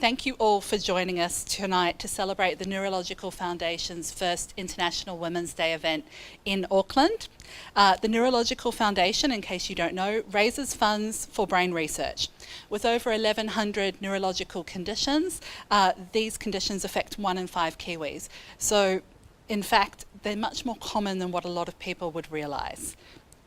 Thank you all for joining us tonight to celebrate the Neurological Foundation's first International Women's Day event in Auckland. The Neurological Foundation, in case you don't know, raises funds for brain research. With over 1,100 neurological conditions, these conditions affect 1 in 5 Kiwis. So, in fact, they're much more common than what a lot of people would realise.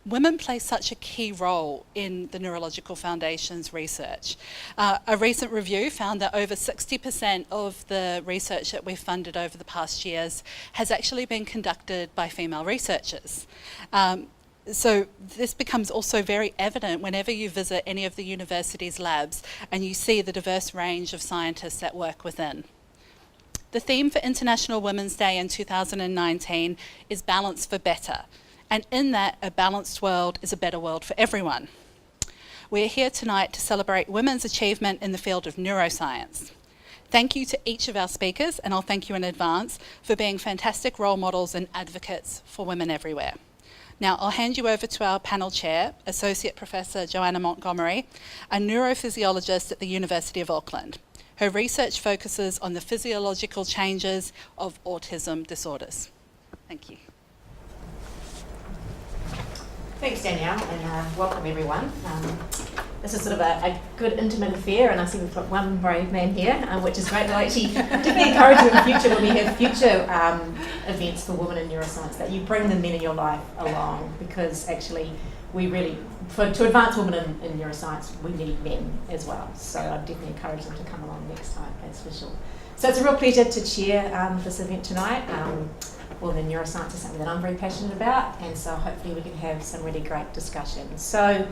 Women play such a key role in the Neurological Foundation's research. A recent review found that over 60% of the research that we've funded over the past years has actually been conducted by female researchers. So this becomes also very evident whenever you visit any of the university's labs and you see the diverse range of scientists that work within. The theme for International Women's Day in 2019 is Balance for Better. And in that, a balanced world is a better world for everyone. We are here tonight to celebrate women's achievement in the field of neuroscience. Thank you to each of our speakers, and I'll thank you in advance for being fantastic role models and advocates for women everywhere. Now, I'll hand you over to our panel chair, Associate Professor Johanna Montgomery, a neurophysiologist at the University of Auckland. Her research focuses on the physiological changes of autism disorders. Thank you. Thanks, Danielle, and welcome everyone. This is sort of a good intimate affair, and I see we've got one brave man here, which is great. I'll actually definitely encourage you in the future when we have future events for women in neuroscience that you bring the men in your life along, because actually we really, to advance women in neuroscience, we need men as well. So I'd definitely encourage them to come along next time, that's for sure. So it's a real pleasure to chair this event tonight. Well, the neuroscience is something that I'm very passionate about, and so hopefully we can have some really great discussions. So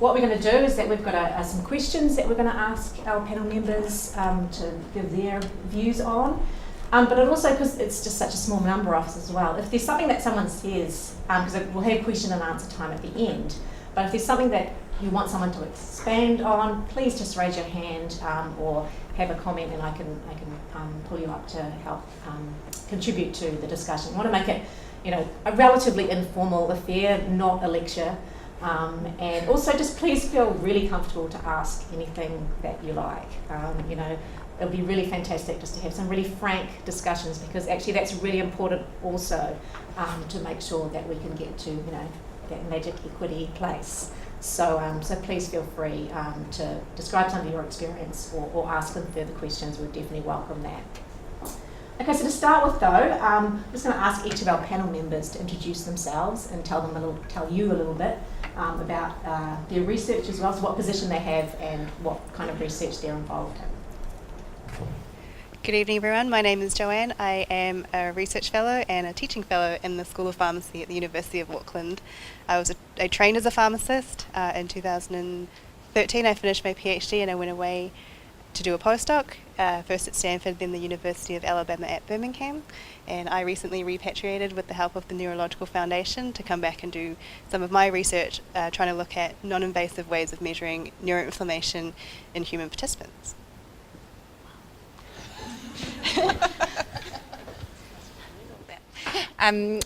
what we're going to do is that we've got some questions that we're going to ask our panel members to give their views on. But it also, because it's just such a small number of us as well, if there's something that someone says, because we'll have question and answer time at the end, but if there's something that you want someone to expand on, please just raise your hand or have a comment, and I can pull you up to help contribute to the discussion. I want to make it, a relatively informal affair, not a lecture, and also just please feel really comfortable to ask anything that you like. It'll be really fantastic just to have some really frank discussions, because actually that's really important also to make sure that we can get to that magic equity place. So please feel free to describe some of your experience or ask them further questions. We'd definitely welcome that. Okay, so to start with though, I'm just going to ask each of our panel members to introduce themselves and tell you a little bit about their research as well, so what position they have and what kind of research they're involved in. Good evening everyone, my name is Joanne. I am a research fellow and a teaching fellow in the School of Pharmacy at the University of Auckland. I trained as a pharmacist in 2013. I finished my PhD and I went away to do a postdoc, first at Stanford, then the University of Alabama at Birmingham. And I recently repatriated with the help of the Neurological Foundation to come back and do some of my research, trying to look at non-invasive ways of measuring neuroinflammation in human participants.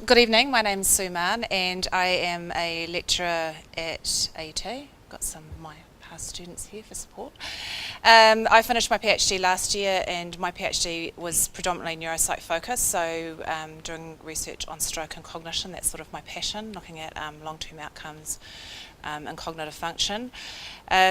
Good evening, my name's Sue Mahon and I am a lecturer at AUT. Got some of my past students here for support. I finished my PhD last year, and my PhD was predominantly neuropsych focused, so doing research on stroke and cognition. That's sort of my passion, looking at long-term outcomes and cognitive function.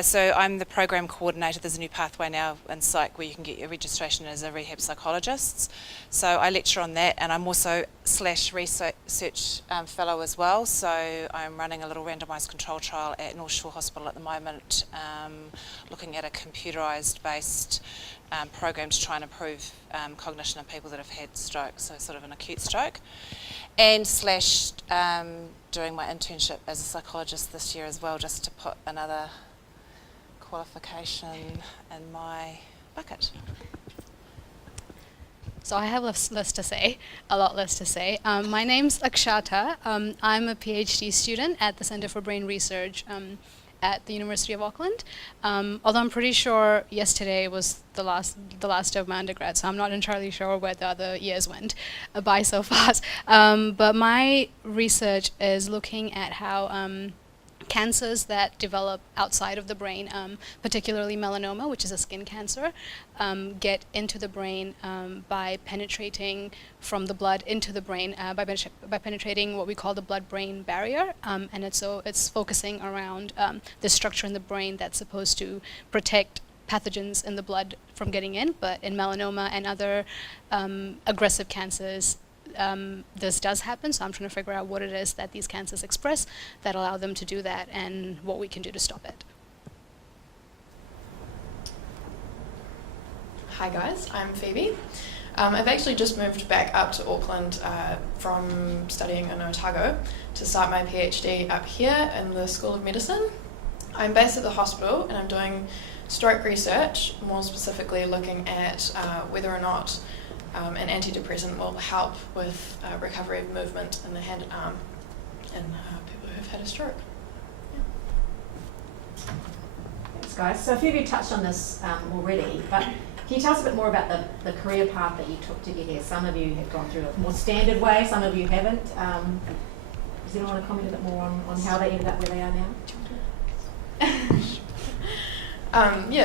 So I'm the program coordinator. There's a new pathway now in psych where you can get your registration as a rehab psychologist. So I lecture on that, and I'm also / research fellow as well. So I'm running a little randomised control trial at North Shore Hospital at the moment, looking at a computerised based program to try and improve cognition in people that have had stroke, so sort of an acute stroke. And / doing my internship as a psychologist this year as well, just to put another qualification in my bucket. So I have a lot less to say. My name's Akshata. I'm a PhD student at the Center for Brain Research at the University of Auckland. Although I'm pretty sure yesterday was the last day of my undergrad, so I'm not entirely sure where the other years went by so fast. But my research is looking at how cancers that develop outside of the brain, particularly melanoma, which is a skin cancer, get into the brain by penetrating from the blood into the brain, by penetrating what we call the blood-brain barrier. And it's focusing around the structure in the brain that's supposed to protect pathogens in the blood from getting in. But in melanoma and other aggressive cancers, this does happen, so I'm trying to figure out what it is that these cancers express that allow them to do that and what we can do to stop it. Hi guys, I'm Phoebe. I've actually just moved back up to Auckland from studying in Otago to start my PhD up here in the School of Medicine. I'm based at the hospital and I'm doing stroke research, more specifically looking at whether or not an antidepressant will help with recovery of movement in the hand and arm in people who have had a stroke. Yeah. Thanks, guys. So a few of you touched on this already, but can you tell us a bit more about the career path that you took to get here? Some of you have gone through a more standard way, some of you haven't. Does anyone want to comment a bit more on how they ended up where they are now?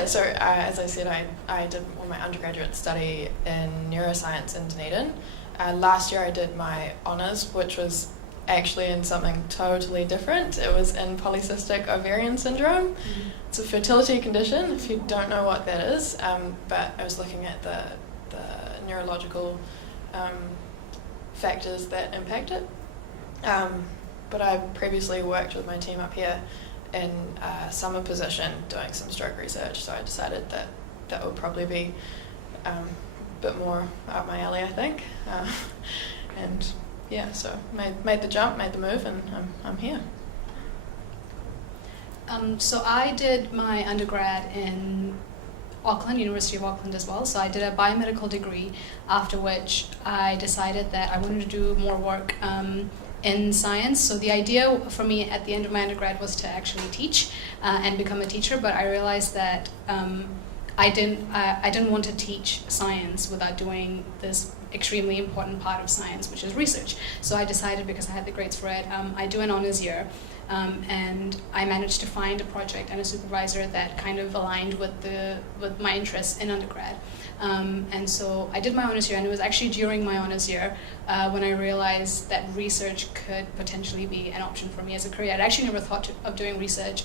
So as I said, I did my undergraduate study in neuroscience in Dunedin. Last year I did my honours, which was actually in something totally different. It was in polycystic ovarian syndrome. Mm-hmm. It's a fertility condition, if you don't know what that is, but I was looking at the neurological factors that impact it. But I previously worked with my team up here in a summer position doing some stroke research, so I decided that would probably be a bit more up my alley, I think. And yeah, so made the jump, made the move, and I'm here. So I did my undergrad in Auckland, University of Auckland as well. So I did a biomedical degree, after which I decided that I wanted to do more work in science. So the idea for me at the end of my undergrad was to actually teach and become a teacher, but I realized that I didn't want to teach science without doing this extremely important part of science, which is research. So I decided, because I had the grades for it, I do an honours year, and I managed to find a project and a supervisor that kind of aligned with my interests in undergrad. And so I did my honours year, and it was actually during my honours year when I realized that research could potentially be an option for me as a career. I'd actually never thought of doing research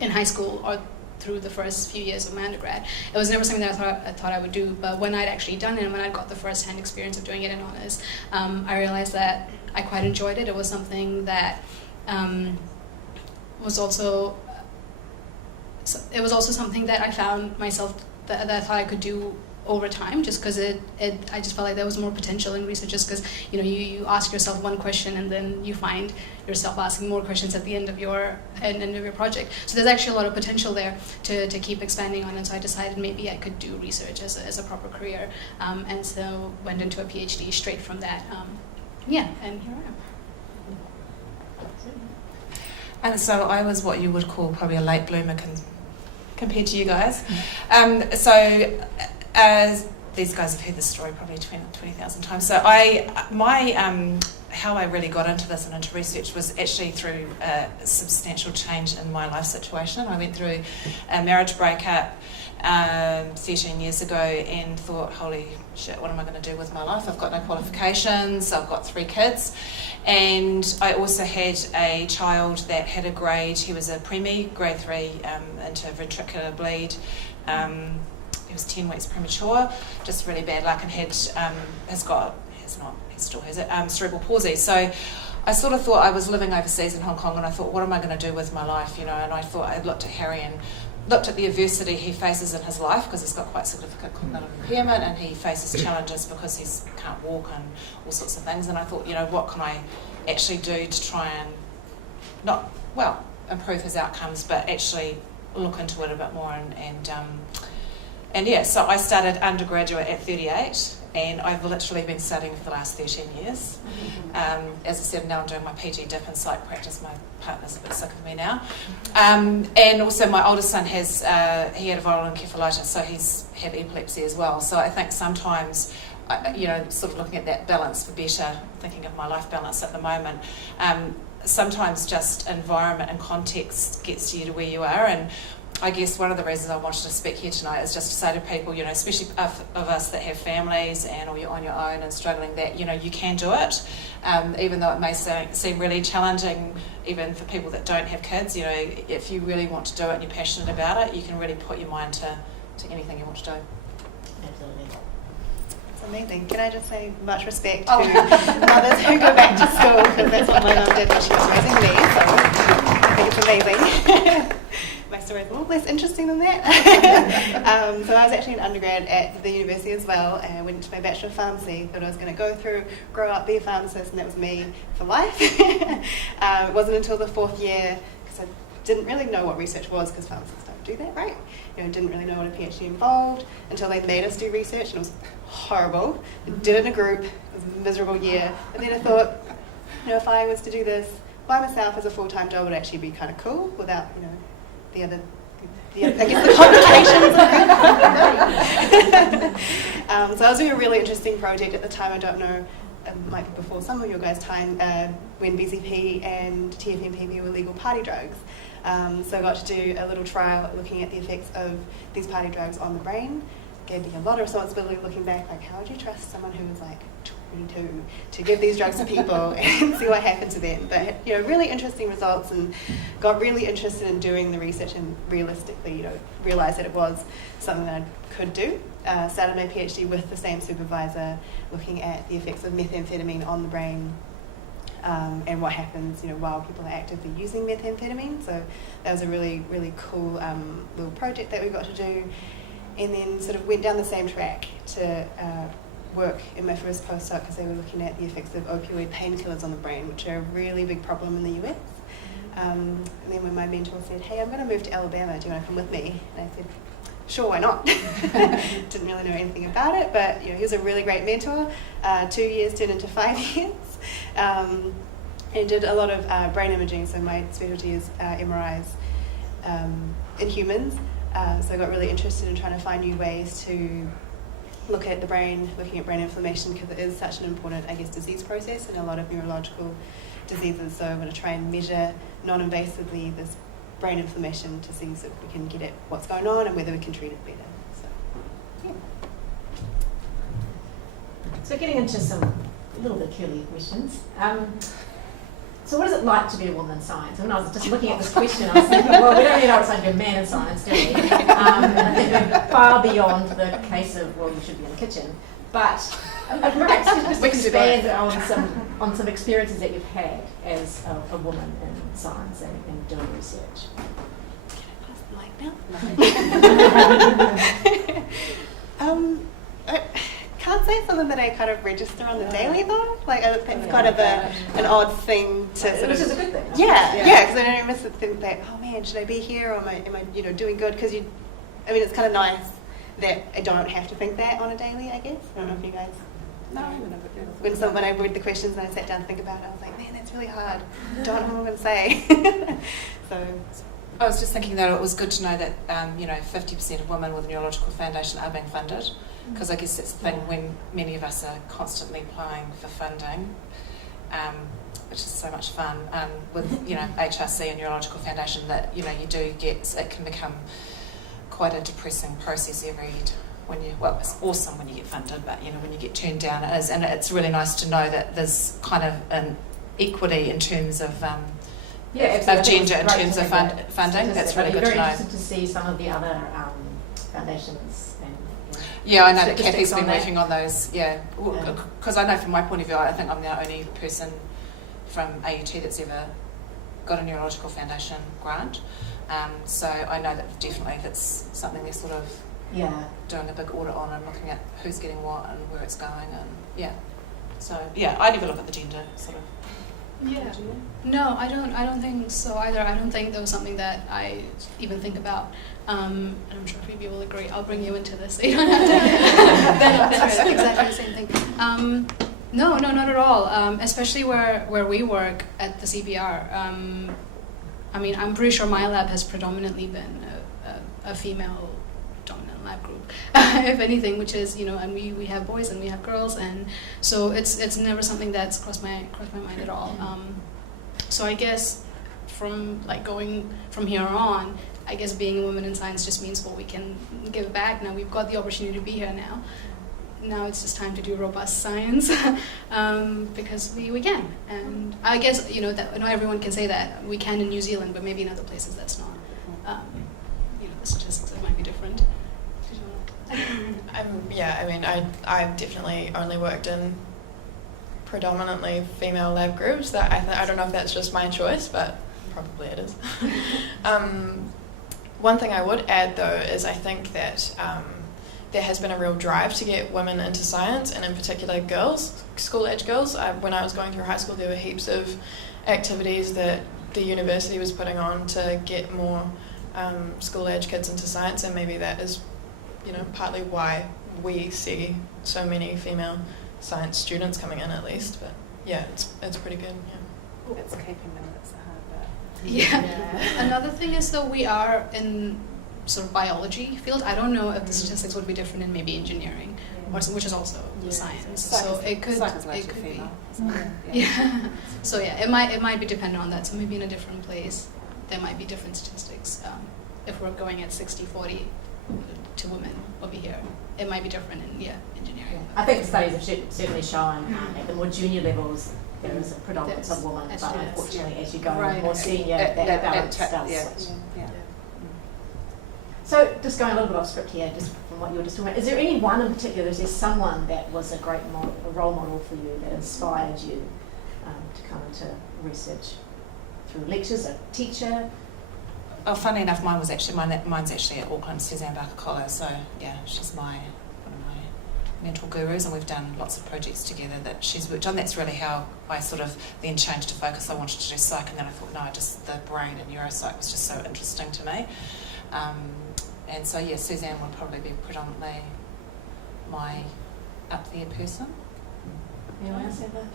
in high school or through the first few years of my undergrad. It was never something that I thought I would do, but when I'd actually done it and when I got the first-hand experience of doing it in honours, I realized that I quite enjoyed it. It was something that was also something that I found myself that I thought I could do over time, just because I just felt like there was more potential in research, just because you ask yourself one question and then you find yourself asking more questions at the end of your project. So there's actually a lot of potential there to keep expanding on, and so I decided maybe I could do research as a proper career, and so went into a PhD straight from that. And here I am. And so I was what you would call probably a late bloomer compared to you guys. As these guys have heard this story probably 20,000 times. So how I really got into this and into research was actually through a substantial change in my life situation. I went through a marriage breakup 13 years ago and thought, holy shit, what am I going to do with my life? I've got no qualifications, I've got 3 kids, and I also had a child that had a grade, he was a preemie, grade 3 into ventricular bleed. He was 10 weeks premature, just really bad luck, and he still has it, cerebral palsy. So I sort of thought I was living overseas in Hong Kong, and I thought, what am I going to do with my life, And I thought, I looked at Harry and looked at the adversity he faces in his life, because he's got quite significant cognitive impairment, and he faces challenges because he can't walk and all sorts of things. And I thought, what can I actually do to try and improve his outcomes, but actually look into it a bit more so I started undergraduate at 38, and I've literally been studying for the last 13 years. As I said, now I'm doing my PG dip in psych practice. My partner's a bit sick of me now. And also my oldest son he had a viral encephalitis, so he's had epilepsy as well. So I think sometimes, sort of looking at that balance for better, thinking of my life balance at the moment, sometimes just environment and context gets you to where you are. And I guess one of the reasons I wanted to speak here tonight is just to say to people, especially of us that have families or you're on your own and struggling, that you can do it, even though it may seem really challenging, even for people that don't have kids. If you really want to do it and you're passionate about it, you can really put your mind to anything you want to do. Absolutely. It's amazing. Can I just say much respect to mothers who go back to school, because that's what my mum did when she was raising me, so I think it's amazing. My story's a little less interesting than that. So I was actually an undergrad at the university as well, and I went to my Bachelor of Pharmacy. Thought I was going to grow up, be a pharmacist, and that was me for life. It wasn't until the 4th year, because I didn't really know what research was, because pharmacists don't do that, right? Didn't really know what a PhD involved until they made us do research, and it was horrible. I did it in a group. It was a miserable year. And then I thought, if I was to do this by myself as a full-time job, it would actually be kind of cool without, the other, I guess, the complications. So I was doing a really interesting project at the time. I don't know, it might be before some of your guys' time, when BZP and TFMPB were legal party drugs. So I got to do a little trial looking at the effects of these party drugs on the brain. Gave me a lot of responsibility looking back, like how would you trust someone who was like 22 to give these drugs to people and see what happened to them. But really interesting results, and got really interested in doing the research and realistically realised that it was something that I could do. Started my PhD with the same supervisor, looking at the effects of methamphetamine on the brain. And what happens, while people are actively using methamphetamine. So that was a really, really cool little project that we got to do. And then sort of went down the same track to work in my first postdoc, because they were looking at the effects of opioid painkillers on the brain, which are a really big problem in the US. And then when my mentor said, hey, I'm going to move to Alabama, do you want to come with me? And I said, sure, why not? Didn't really know anything about it, but he was a really great mentor. 2 years turned into 5 years. And did a lot of brain imaging, so my specialty is MRIs in humans. So I got really interested in trying to find new ways to look at the brain, looking at brain inflammation, because it is such an important, disease process in a lot of neurological diseases. So I'm going to try and measure non-invasively this brain inflammation to see so we can get at what's going on and whether we can treat it better. So, yeah. So getting into some a little bit curly questions. So what is it like to be a woman in science? When I was just looking at this question, I was thinking, well, we don't really know what it's like to be a man in science, do we? And I think we're far beyond the case of, well, you should be in the kitchen. But perhaps you just expand on some experiences that you've had as a woman in science and doing research. I can't say something that I kind of register on the daily though. Like it's kind of an odd thing to sort of. Which is a good thing. Yeah, because I don't miss the thing that, oh man, should I be here or am I doing good? Because it's kind of nice that I don't have to think that on a daily. I guess I don't know if you guys. No. When I read the questions and I sat down to think about it, I was like, man, that's really hard. Don't know what I'm going to say. So. I was just thinking that it was good to know that 50% of women with a neurological foundation are being funded, because I guess that's the thing when many of us are constantly applying for funding, which is so much fun with HRC and neurological foundation, that you do get, it can become quite a depressing process it's awesome when you get funded, but when you get turned down it is, and it's really nice to know that there's kind of an equity in terms of of gender in terms of funding. That's really good to know. Very interested to see some of the other foundations. I know that Kathy's been working on those. Because I know from my point of view, I think I'm the only person from AUT that's ever got a neurological foundation grant. So I know that definitely that's something they're sort of doing a big audit on and looking at who's getting what and where it's going, and so I never look at the gender sort of. Yeah. No, I don't think so either. I don't think that was something that I even think about. And I'm sure Phoebe will agree. I'll bring you into this so you don't have to. That's exactly the same thing. No, not at all. Especially where we work at the CBR. I'm pretty sure my lab has predominantly been a female dominant lab group, if anything, which is, and we have boys and we have girls, and so it's never something that's crossed my mind at all. So I guess from like going from here on, I guess being a woman in science just means, well, we can give back. Now we've got the opportunity to be here now. Now it's just time to do robust science because we can. And I guess, that not everyone can say that. We can in New Zealand, but maybe in other places that's not. The statistics might be different. I've definitely only worked in predominantly female lab groups. That I don't know if that's just my choice, but probably it is. One thing I would add though is I think that there has been a real drive to get women into science, and in particular girls, school-age girls. When I was going through high school, there were heaps of activities that the university was putting on to get more school-age kids into science, and maybe that is, partly why we see so many female science students coming in, at least. But yeah, it's pretty good. Yeah. It's keeping them, that's the hard bit. Yeah. Another thing is though, we are in sort of biology field. I don't know if the statistics would be different in maybe engineering, or which is also science. So it could be. Yeah. So yeah, it might be dependent on that. So maybe in a different place, there might be different statistics. If we're going at 60-40 to women over here, it might be different in engineering. I think the studies have certainly shown at the more junior levels there is a predominance of women, but unfortunately as you go more senior, that balance does switch. Yeah. So just going a little bit off script here, just from what you were just talking about, is there anyone in particular, is there someone that was a great role model for you that inspired you to come into research through lectures, a teacher? Oh, funny enough, mine's actually at Auckland, Suzanne Barker-Collar, so yeah, she's one of my mental gurus, and we've done lots of projects together that she's worked on. That's really how I sort of then changed to focus. I wanted to do psych, and then I thought, no, just the brain and neuropsych was just so interesting to me. And so, yeah, Suzanne would probably be predominantly my up there person. Anyone else have a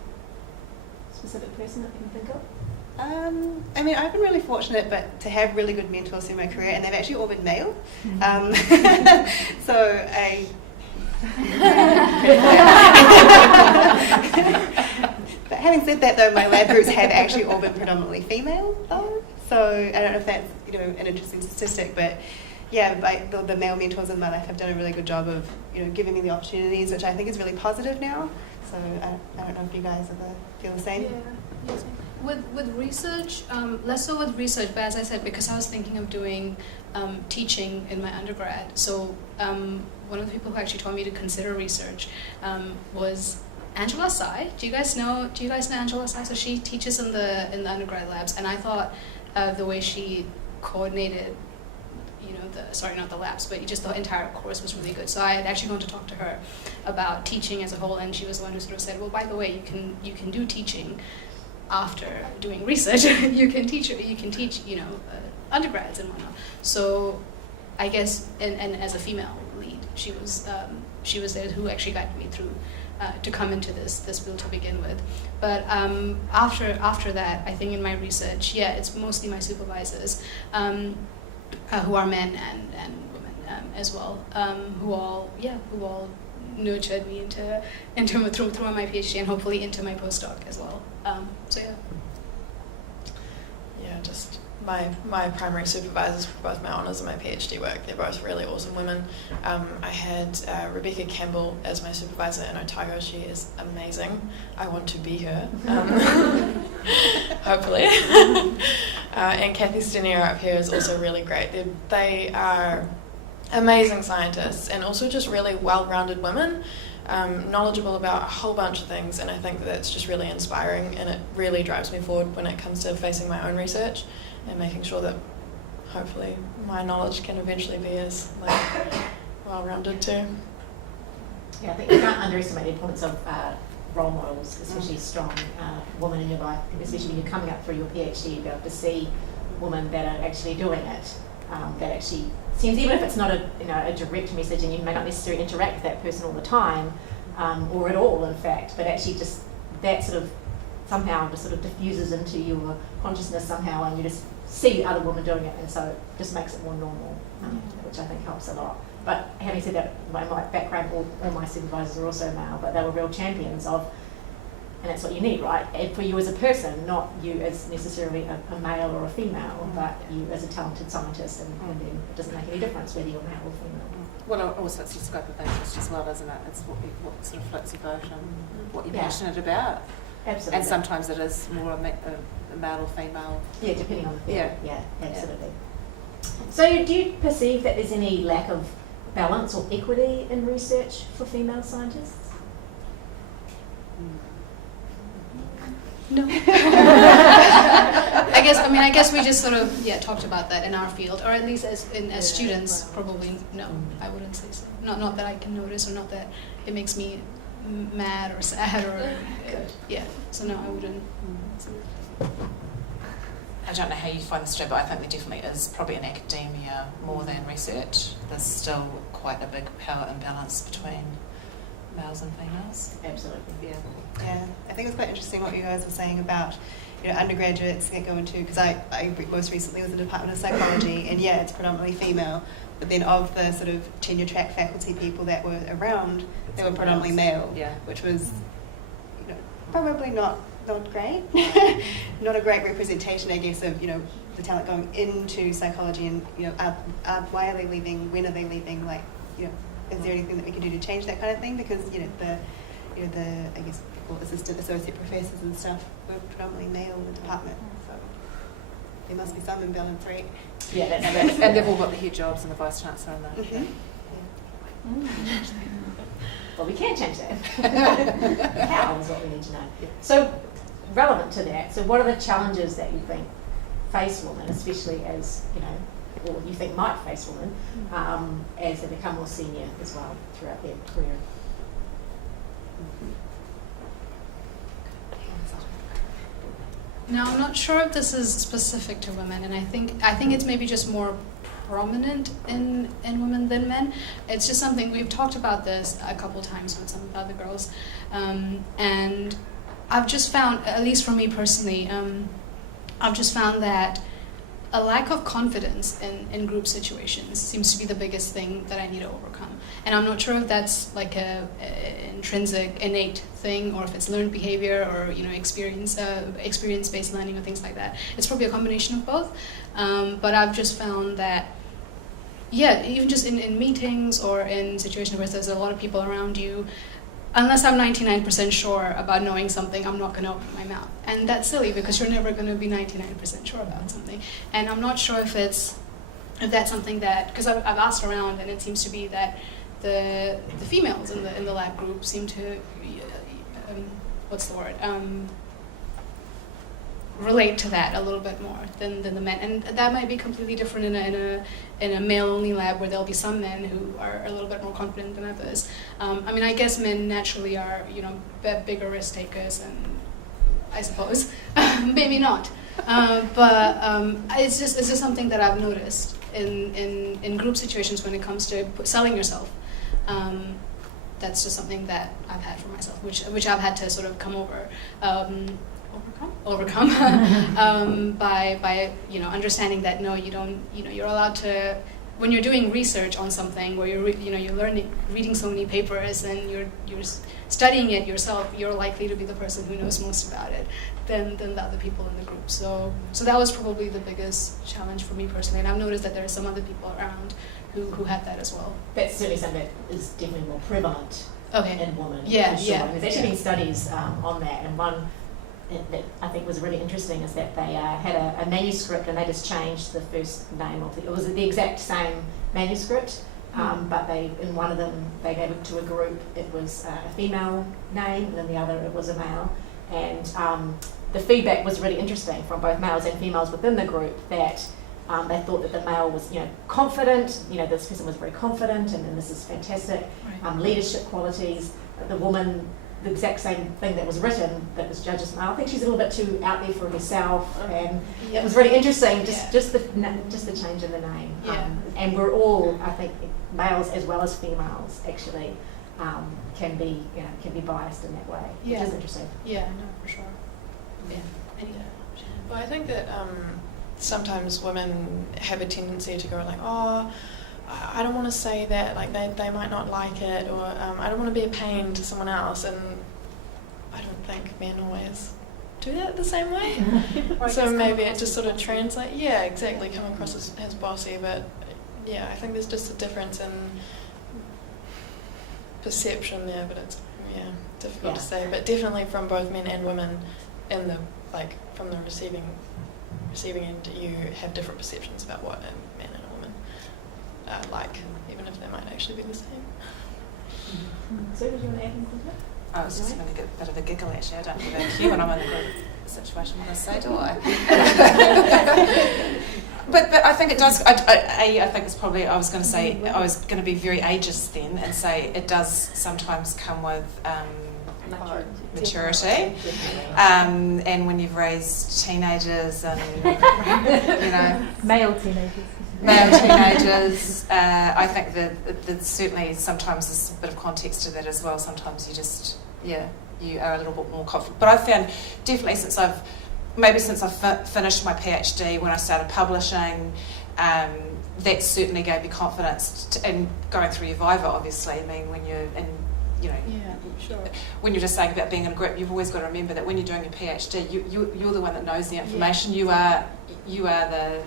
specific person that you can think of? I've been really fortunate to have really good mentors through my career, and they've actually all been male. But having said that, though, my lab groups have actually all been predominantly female, though. So I don't know if that's an interesting statistic, but yeah, the male mentors in my life have done a really good job of giving me the opportunities, which I think is really positive now. So I don't know if you guys feel the same. Yeah. With research, less so with research, but as I said, because I was thinking of doing teaching in my undergrad, so one of the people who actually told me to consider research was Angela Sai. Do you guys know Angela Sai? So she teaches in the undergrad labs, and I thought the way she coordinated, not the labs, but just the entire course was really good. So I had actually gone to talk to her about teaching as a whole, and she was the one who sort of said, well, by the way, you can do teaching after doing research. you can teach undergrads and whatnot. So I guess, and as a female lead, she was there who actually guided me through to come into this field to begin with. But after that, I think in my research, it's mostly my supervisors who are men and women as well, who all nurtured me through my PhD and hopefully into my postdoc as well. Just my primary supervisors for both my honours and my PhD work, they're both really awesome women. I had Rebecca Campbell as my supervisor in Otago. She is amazing. I want to be her, hopefully. And Kathy Stenier up here is also really great. They are amazing scientists and also just really well-rounded women, knowledgeable about a whole bunch of things, and I think that's just really inspiring, and it really drives me forward when it comes to facing my own research and making sure that hopefully my knowledge can eventually be as well-rounded too. Yeah, I think you can't underestimate the importance of role models, especially strong women in your life, especially when you're coming up through your PhD, you'll be able to see women that are actually doing it, that actually seems, even if it's not a direct message and you may not necessarily interact with that person all the time, or at all in fact, but actually just that sort of somehow just sort of diffuses into your consciousness somehow, and you just see other women doing it, and so it just makes it more normal, which I think helps a lot. But having said that, my background, all my supervisors are also male, but they were real champions of and that's what you need, right? And for you as a person, not you as necessarily a male or a female, but you as a talented scientist, and then it doesn't make any difference whether you're male or female. Well, also it's your scope of interest as well, isn't it? It's what sort of floats your boat and what you're passionate about. Absolutely. And sometimes it is more a male or female. Yeah, depending on the field. Yeah, absolutely. So do you perceive that there's any lack of balance or equity in research for female scientists? No. I guess we just sort of talked about that in our field, or at least as students. Probably no, I wouldn't say so. Not that I can notice, or not that it makes me mad or sad, or So no, I wouldn't. I don't know how you find this, Joe, but I think there definitely is, probably in academia more than research, there's still quite a big power imbalance between males and females. Absolutely. Yeah, I think it's quite interesting what you guys were saying about undergraduates that go into, because I most recently was in the Department of Psychology, and it's predominantly female, but then of the sort of tenure track faculty people that were around, they were predominantly male, which was probably not great. Not a great representation, I guess, of the talent going into psychology, and why are they leaving, when are they leaving, like is there anything that we can do to change that kind of thing, because the I guess assistant associate professors and stuff were predominantly male in the department, so there must be some imbalance, right? Yeah, and they've all got the head jobs and the vice chancellor and that. Well, we can change that. How is what we need to know. So, relevant to that, so what are the challenges that you think face women, especially as, or you think might face women, as they become more senior as well throughout their career? Now, I'm not sure if this is specific to women, and I think it's maybe just more prominent in women than men. It's just something, we've talked about this a couple times with some other girls, and I've just found, at least for me personally, I've just found that a lack of confidence in group situations seems to be the biggest thing that I need to overcome. And I'm not sure if that's like a intrinsic, innate thing, or if it's learned behavior, or experience-based learning, or things like that. It's probably a combination of both. But I've just found that, even just in meetings or in situations where there's a lot of people around you, unless I'm 99% sure about knowing something, I'm not going to open my mouth. And that's silly, because you're never going to be 99% sure about something. And I'm not sure if that's something that, because I've asked around, and it seems to be that the females in the lab group seem to, relate to that a little bit more than the men, and that might be completely different in a male-only lab, where there'll be some men who are a little bit more confident than others. I guess men naturally are bigger risk takers, and I suppose maybe not, but it's just something that I've noticed in group situations when it comes to selling yourself. That's just something that I've had for myself, which I've had to sort of come over. Overcome by understanding that no, you don't, you're allowed to, when you're doing research on something where you're reading so many papers, and you're studying it yourself, you're likely to be the person who knows most about it than the other people in the group. So that was probably the biggest challenge for me personally, and I've noticed that there are some other people around who had that as well. That's certainly something that is definitely more prevalent in women. Yeah, for sure. yeah. There's actually been studies on that, and one that I think was really interesting is that they had a manuscript, and they just changed the first name of it was the exact same manuscript, but in one of them they gave it to a group, it was a female name, and then the other it was a male, and the feedback was really interesting from both males and females within the group, that they thought that the male was confident, this person was very confident, and this is fantastic, leadership qualities. The woman, the exact same thing that was written, that was judges. I think she's a little bit too out there for herself, and it was really interesting. Just the change in the name. And we're all, I think, males as well as females actually can be biased in that way, which is interesting. Yeah, no, for sure. Yeah. Well, I think that sometimes women have a tendency to go like, oh, I don't want to say that, like they might not like it, or I don't want to be a pain to someone else, and I don't think men always do that the same way. So maybe it just sort of translates, come across as bossy, but yeah, I think there's just a difference in perception there, but it's difficult to say, but definitely from both men and women in the from the receiving end, you have different perceptions about what a man and a woman are like, even if they might actually be the same. So did you want to add anything to that? I was just going to get a bit of a giggle actually. I don't give a cue when I'm in a group situation when I say, do I? but I think it does. I think it's probably. I was going to be very ageist then and say it does sometimes come with maturity. And when you've raised teenagers and male teenagers. I think that certainly sometimes there's a bit of context to that as well. Sometimes you just, you are a little bit more confident. But I found definitely since I've finished my PhD, when I started publishing, that certainly gave me confidence in going through your Viva, obviously. I mean, when you're in, when you're just saying about being in a group, you've always got to remember that when you're doing your PhD, you're the one that knows the information. Yeah. You are the,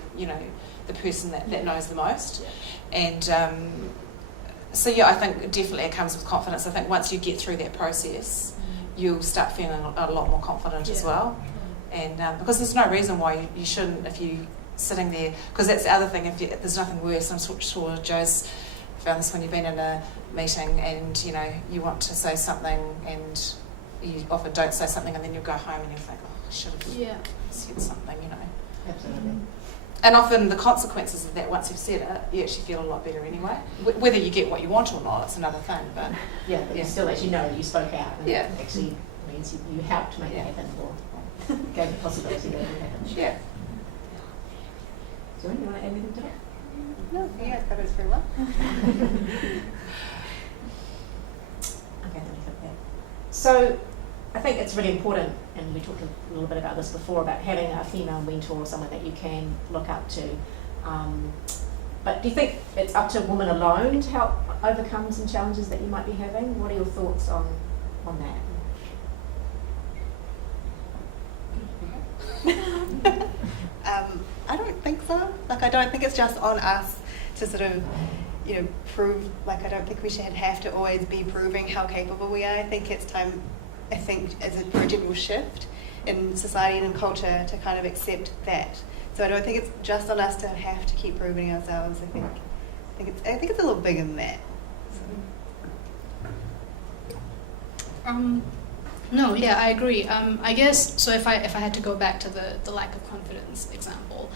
the person that knows the most. And I think definitely it comes with confidence. I think once you get through that process, you'll start feeling a lot more confident as well. And because there's no reason why you shouldn't, if you sitting there, because that's the other thing, there's nothing worse. I'm sure Joe's found this when you've been in a meeting and you want to say something and you often don't say something, and then you go home and you think, I should have said something, Absolutely. And often the consequences of that, once you've said it, you actually feel a lot better anyway. Whether you get what you want or not, it's another thing. But you still actually know you spoke out, and it Yeah. actually means you helped make it happen, or gave the possibility that it would happen. Yeah. Joanne, you want to add anything to that? No, yeah, that was very well. Okay, so I think it's really important, and we talked a little bit about this before, about having a female mentor or someone that you can look up to. But do you think it's up to a woman alone to help overcome some challenges that you might be having? What are your thoughts on that? I don't think so. I don't think it's just on us to sort of, prove. I don't think we should have to always be proving how capable we are. I think it's time. I think as a general shift in society and in culture to kind of accept that. So I don't think it's just on us to have to keep proving ourselves. I think it's a little bigger than that. No, yeah, I agree. I guess so. If I had to go back to the lack of confidence example,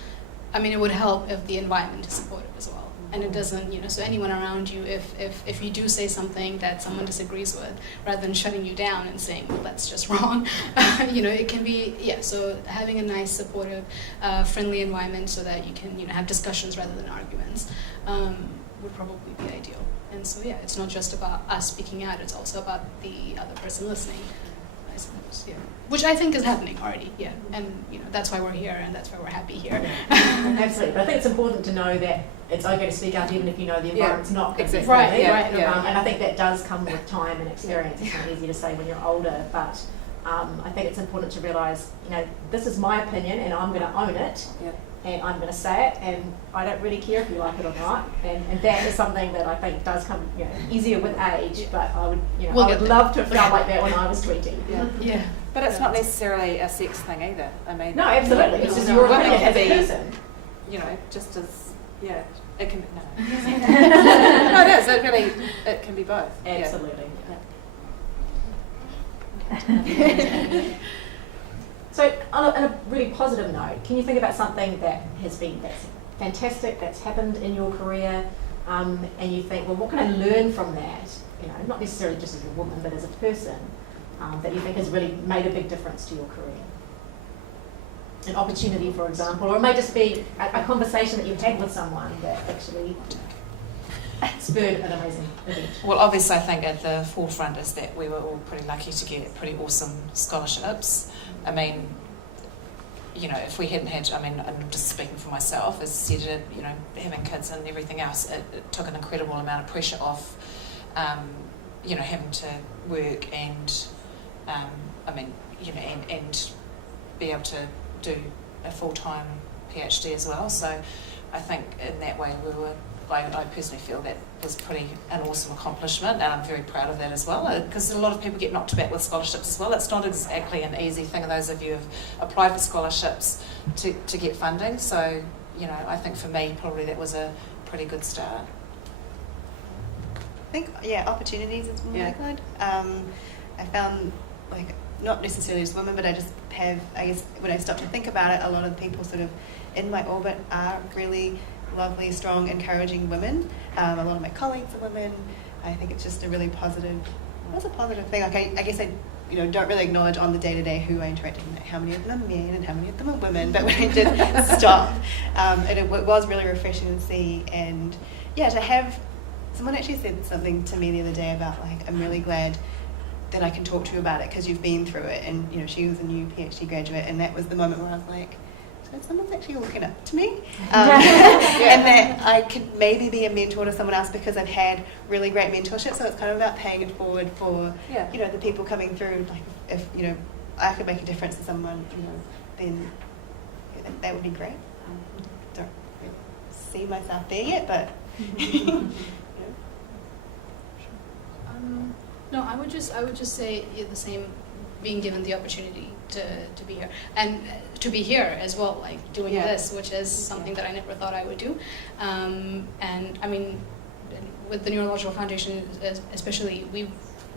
I mean, it would help if the environment is supportive as well, and it doesn't. So anyone around you, if you do say something that someone disagrees with, rather than shutting you down and saying, well, that's just wrong, it can be So having a nice, supportive, friendly environment so that you can have discussions rather than arguments would probably be ideal. And so it's not just about us speaking out; it's also about the other person listening. I suppose, which I think is happening already, and that's why we're here, and that's why we're happy here. Absolutely, but I think it's important to know that it's okay to speak up even if you know the environment's not going to be Right. And I think that does come with time and experience. It's not easy to say when you're older, but I think it's important to realise, this is my opinion, and I'm going to own it. And I'm going to say it, and I don't really care if you like it or not. And that is something that I think does come easier with age. But I would, I would love to have felt like that when I was 20. Yeah. But it's not necessarily a sex thing either. I mean, no, absolutely. It's just your opinion as a person. Just as it can. No, no, it is. It can be both. Absolutely. So, on a really positive note, can you think about something that's fantastic, that's happened in your career, and you think, well, what can I learn from that? Not necessarily just as a woman, but as a person, that you think has really made a big difference to your career. An opportunity, for example, or it may just be a conversation that you've had with someone that actually spurred an amazing event. Well, obviously, I think at the forefront is that we were all pretty lucky to get pretty awesome scholarships. I mean, if we hadn't had, I'm just speaking for myself, as said, having kids and everything else, it took an incredible amount of pressure off, having to work and I mean, you know, and be able to do a full-time PhD as well. So I think in that way I personally feel that was an awesome accomplishment, and I'm very proud of that as well, because a lot of people get knocked back with scholarships as well. It's not exactly an easy thing, and those of you who have applied for scholarships to get funding. So, you know, I think for me probably that was a pretty good start. I think, opportunities is really good. I found, like, not necessarily as women, but I just have, I guess, when I stop to think about it, a lot of the people sort of in my orbit are really lovely, strong, encouraging women. A lot of my colleagues are women. I think it's just a really positive, that's a positive thing. Like, I guess I, don't really acknowledge on the day-to-day who I interact with, how many of them are men and how many of them are women, but when I just stop, and it was really refreshing to see, and to have, someone actually said something to me the other day about, like, I'm really glad that I can talk to you about it because you've been through it, and she was a new PhD graduate, and that was the moment where I was like, so someone's actually looking up to me, and that I could maybe be a mentor to someone else because I've had really great mentorship. So it's kind of about paying it forward for the people coming through. Like if I could make a difference to someone, then that would be great. Don't really see myself there yet, but. No, I would just say the same, being given the opportunity to be here and to be here as well, like doing this, which is something that I never thought I would do. And I mean, with the Neurological Foundation especially, we've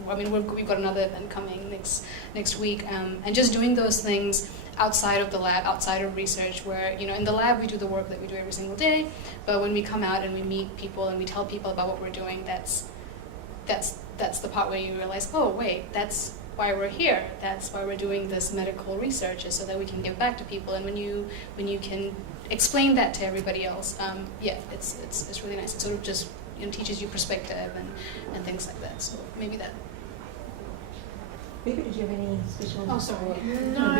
got another event coming next week, and just doing those things outside of the lab, outside of research, where in the lab we do the work that we do every single day, but when we come out and we meet people and we tell people about what we're doing, that's the part where you realize, oh wait, that's why we're here. That's why we're doing this medical research, is so that we can give back to people. And when you can explain that to everybody else, it's really nice. It sort of just teaches you perspective and things like that. So maybe that. Phoebe, did you have any special? Oh, sorry. No,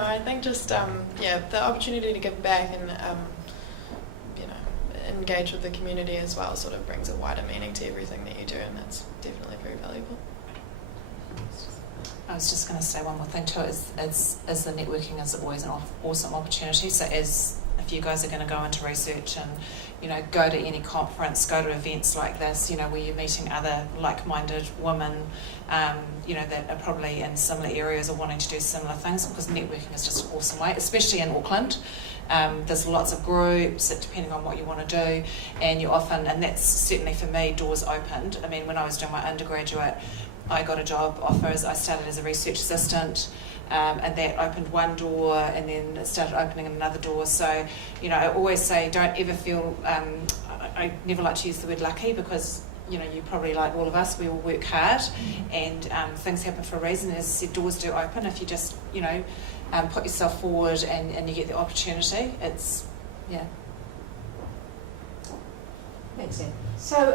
I think just the opportunity to give back and engage with the community as well sort of brings a wider meaning to everything that you do, and that's definitely very valuable. I was just going to say one more thing too, is the networking is always an awesome opportunity. So if you guys are going to go into research and go to any conference, go to events like this, where you're meeting other like-minded women, that are probably in similar areas or wanting to do similar things, because networking is just an awesome way, especially in Auckland. There's lots of groups that, depending on what you want to do, and you often, and that's certainly for me, doors opened. I mean, when I was doing my undergraduate, I got a job offer I started as a research assistant, and that opened one door, and then it started opening another door. So, I always say, don't ever feel, I never like to use the word lucky, because you probably, like all of us, we all work hard, and things happen for a reason. As I said, doors do open if you just put yourself forward and you get the opportunity. It's Makes sense. So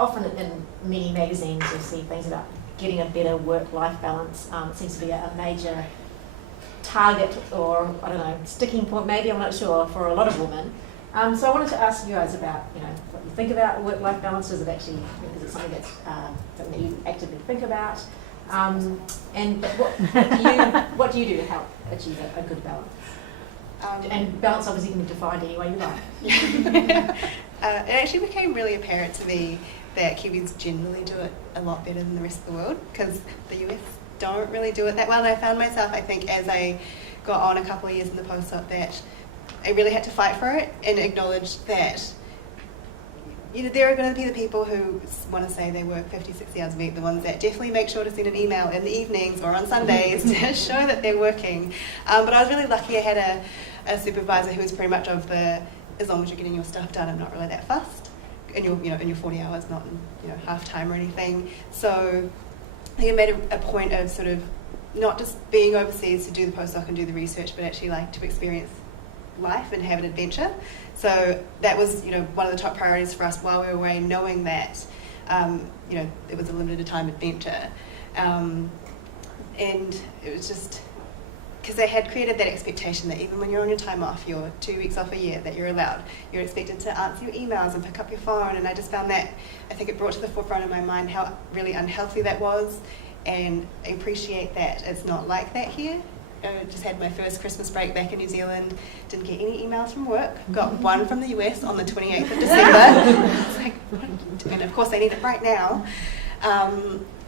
often in many magazines you'll see things about getting a better work-life balance. It seems to be a major target, or I don't know, sticking point maybe, I'm not sure, for a lot of women. So I wanted to ask you guys about what you think about work-life balance. Is it something that's something that you actively think about? And what do you do to help achieve a good balance? And balance obviously can be defined any way you like. It actually became really apparent to me that Kiwis generally do it a lot better than the rest of the world, because the US don't really do it that well. And I found myself, I think, as I got on a couple of years in the postdoc, that I really had to fight for it and acknowledge that there are going to be the people who want to say they work 50, 60 hours a week, the ones that definitely make sure to send an email in the evenings or on Sundays to show that they're working. But I was really lucky. I had a supervisor who was pretty much of the, as long as you're getting your stuff done, I'm not really that fussed. In your 40 hours, not in half time or anything. So I think I made a point of sort of not just being overseas to do the postdoc and do the research, but actually like to experience life and have an adventure. So that was one of the top priorities for us while we were away, knowing that it was a limited time adventure, and it was just because they had created that expectation that even when you're on your time off, your 2 weeks off a year that you're allowed, you're expected to answer your emails and pick up your phone. And I just found that, I think it brought to the forefront of my mind how really unhealthy that was, and I appreciate that it's not like that here. I just had my first Christmas break back in New Zealand, didn't get any emails from work, got one from the US on the 28th of December. I was like, and of course they need it right now.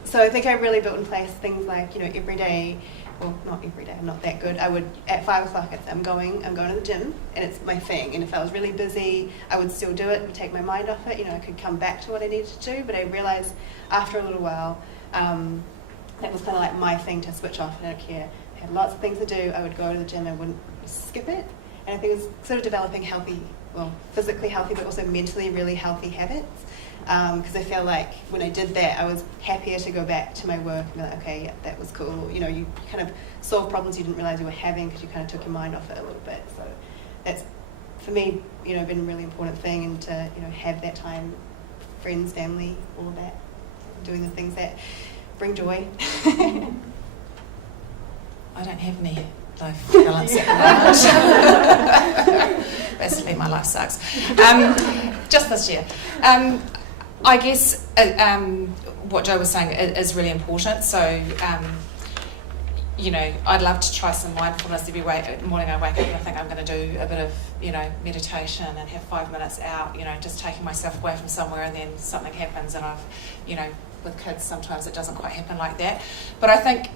So I think I really built in place things like, every day, well, not every day, I'm not that good. I would, at 5 o'clock, I'm going to the gym, and it's my thing. And if I was really busy, I would still do it and take my mind off it. I could come back to what I needed to do, but I realized after a little while, that was kind of like my thing to switch off. I don't care. I had lots of things to do. I would go to the gym. I wouldn't skip it. And I think it was sort of developing healthy, well, physically healthy, but also mentally really healthy habits. Because I feel like when I did that, I was happier to go back to my work and be like, okay, yeah, that was cool. You kind of solve problems you didn't realize you were having because you kind of took your mind off it a little bit. So that's, for me, been a really important thing, and to, have that time, friends, family, all of that, doing the things that bring joy. I don't have any life balance at the moment. Basically, my life sucks. Just this year. I guess what Jo was saying is really important. So, I'd love to try some mindfulness every morning. I wake up and I think I'm going to do a bit of, meditation and have 5 minutes out, just taking myself away from somewhere, and then something happens and I've, with kids sometimes it doesn't quite happen like that. But I think